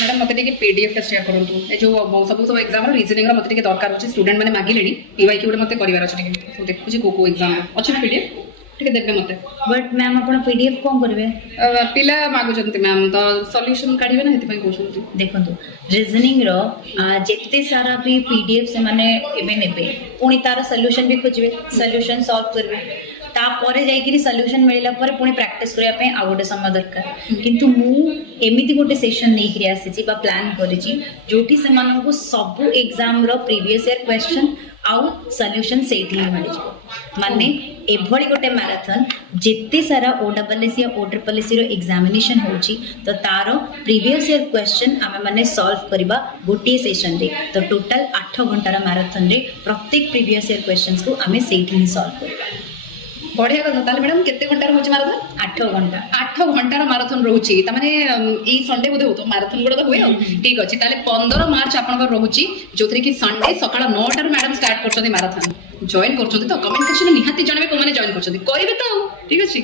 Madam मत PDF टा share करूँ ए जो सब सब एग्जाम रिजनिंग मत दरकार हो स्टूडेंट मैंने मागिले पीवाई क्यू मत कर देखुची को एग्जाम अच्छे पीडीएफ ठीक देवे मत बट मैम आप पीडीएफ कौन करेंगे पिला मागुंट मैम तो सॉल्यूशन काढ़े ना ये कहते देखो रिजनिंग रो जिते सारा भी पीडीएफ से माने एबे नेबे पुणी तार सॉल्यूशन भी खोजबे सॉल्यूशन सॉल्व करबे तापर जाइए सॉल्यूशन मिलला पर पुणी प्रैक्टिस करबा पे आ गोटे समय दरकार किंतु मु एमिति गोटे सेशन नहीं करी आसी बा प्लान करिछि जोठी से मानन को सब एग्जाम रो प्रीवियस ईयर क्वेश्चन आउ सॉल्यूशन सेठी मिल जाय माने एभली गोटे मैराथन जिते सारा ओडब्ल्यूएससी या ओट्रिपलएससी रो एग्जामिनेशन होची तो तारो प्रीवियस ईयर क्वेश्चन आमे माने सॉल्व करबा गोटे सेशन रे तो टोटल 8 घंटा मैराथन रे प्रत्येक प्रीवियस ईयर क्वेश्चंस को आमे सेठी ही सॉल्व करबा बढ़िया कथा मैडम केते घंटा रोचे मैराथन 8 घंटा 8 घंटार मैराथन रोचे तमाने ई संडे बोधे हो मैराथन गुड़ा तो हुए ठीक अच्छे ताले 15 मार्च आपनकर रोची जोथरे कि संडे सकाळ 9 टार मैडम स्टार्ट करछथि मैराथन जॉइन करछथि तो कमेंट सेक्शन में निहाती जानबे को माने जॉइन करछथि करिवे तो ठीक अछि।